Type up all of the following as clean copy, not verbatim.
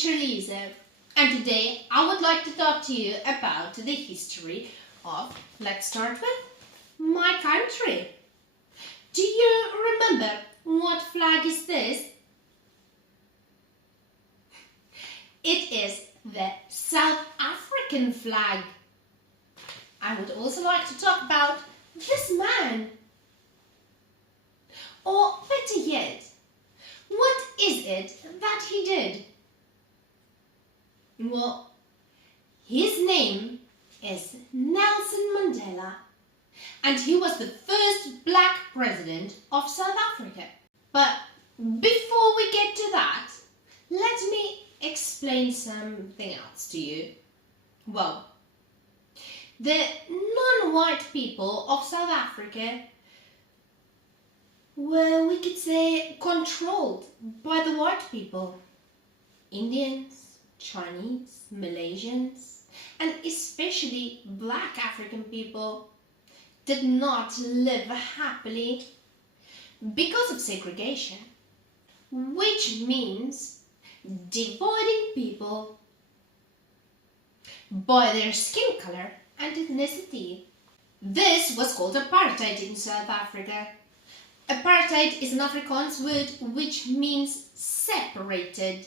Teacher Lize, and today I would like to talk to you about the history of, let's start with, my country. Do you remember what flag is this? It is the South African flag. I would also like to talk about this man. Or better yet, what is it that he did? Well, his name is Nelson Mandela, and he was the first black president of South Africa. But before we get to that, let me explain something else to you. Well, the non-white people of South Africa were, we could say, controlled by the white people. Indians, Chinese, Malaysians, and especially black African people did not live happily because of segregation, which means dividing people by their skin color and ethnicity. This was called apartheid in South Africa. Apartheid is an Afrikaans word which means separated.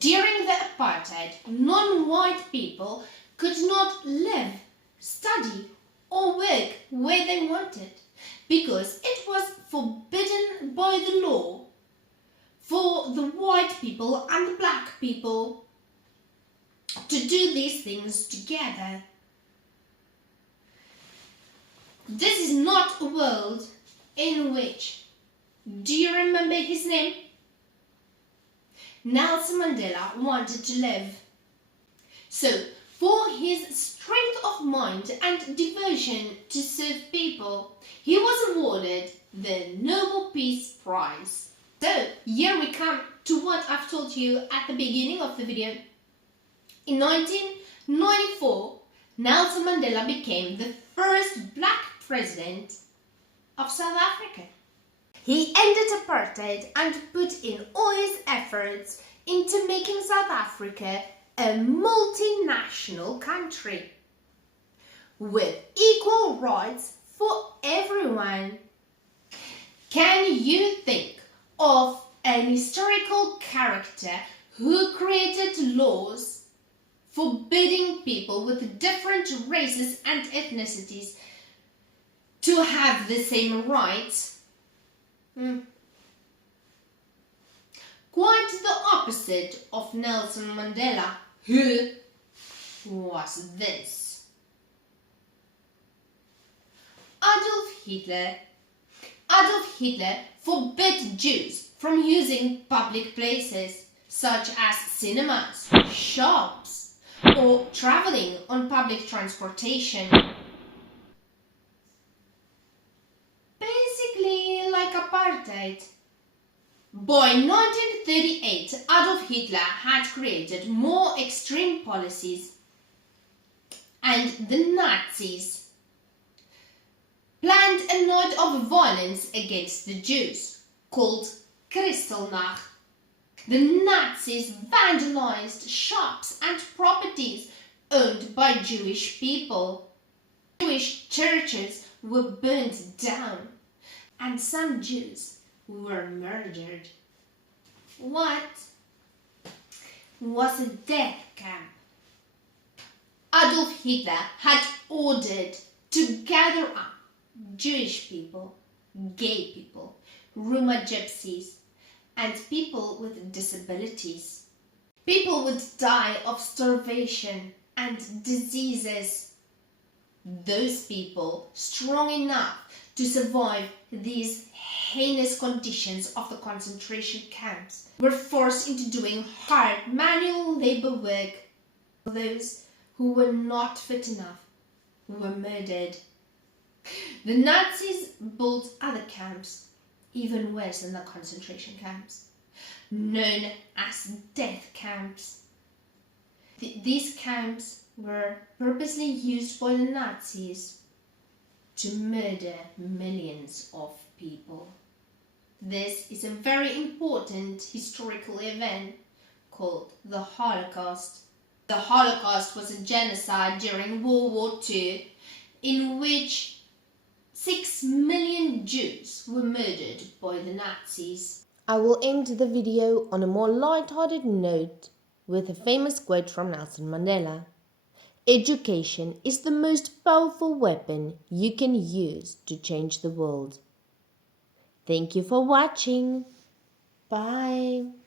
During the apartheid, non-white people could not live, study or work where they wanted because it was forbidden by the law for the white people and the black people to do these things together. This is not a world in which, do you remember his name? Nelson Mandela wanted to live. So, for his strength of mind and devotion to serve people, he was awarded the Nobel Peace Prize. So, here we come to what I've told you at the beginning of the video. In 1994, Nelson Mandela became the first black president of South Africa. He ended apartheid and put in all his efforts into making South Africa a multinational country with equal rights for everyone. Can you think of an historical character who created laws forbidding people with different races and ethnicities to have the same rights? Quite the opposite of Nelson Mandela, who was this. Adolf Hitler. Adolf Hitler forbid Jews from using public places such as cinemas, shops, or traveling on public transportation. Basically like apartheid. By 1938, Adolf Hitler had created more extreme policies, and the Nazis planned a night of violence against the Jews called Kristallnacht. The Nazis vandalized shops and properties owned by Jewish people. Jewish churches were burned down, and some Jews were murdered. What was a death camp? Adolf Hitler had ordered to gather up Jewish people, gay people, Roma gypsies, and people with disabilities. People would die of starvation and diseases. Those people, strong enough to survive these heinous conditions of the concentration camps, were forced into doing hard manual labor work. Those who were not fit enough were murdered. The Nazis built other camps, even worse than the concentration camps, known as death camps. These camps were purposely used by the Nazis to murder millions of people. This is a very important historical event called the Holocaust. The Holocaust was a genocide during World War II in which 6 million Jews were murdered by the Nazis. I will end the video on a more light-hearted note with a famous quote from Nelson Mandela. Education is the most powerful weapon you can use to change the world. Thank you for watching. Bye.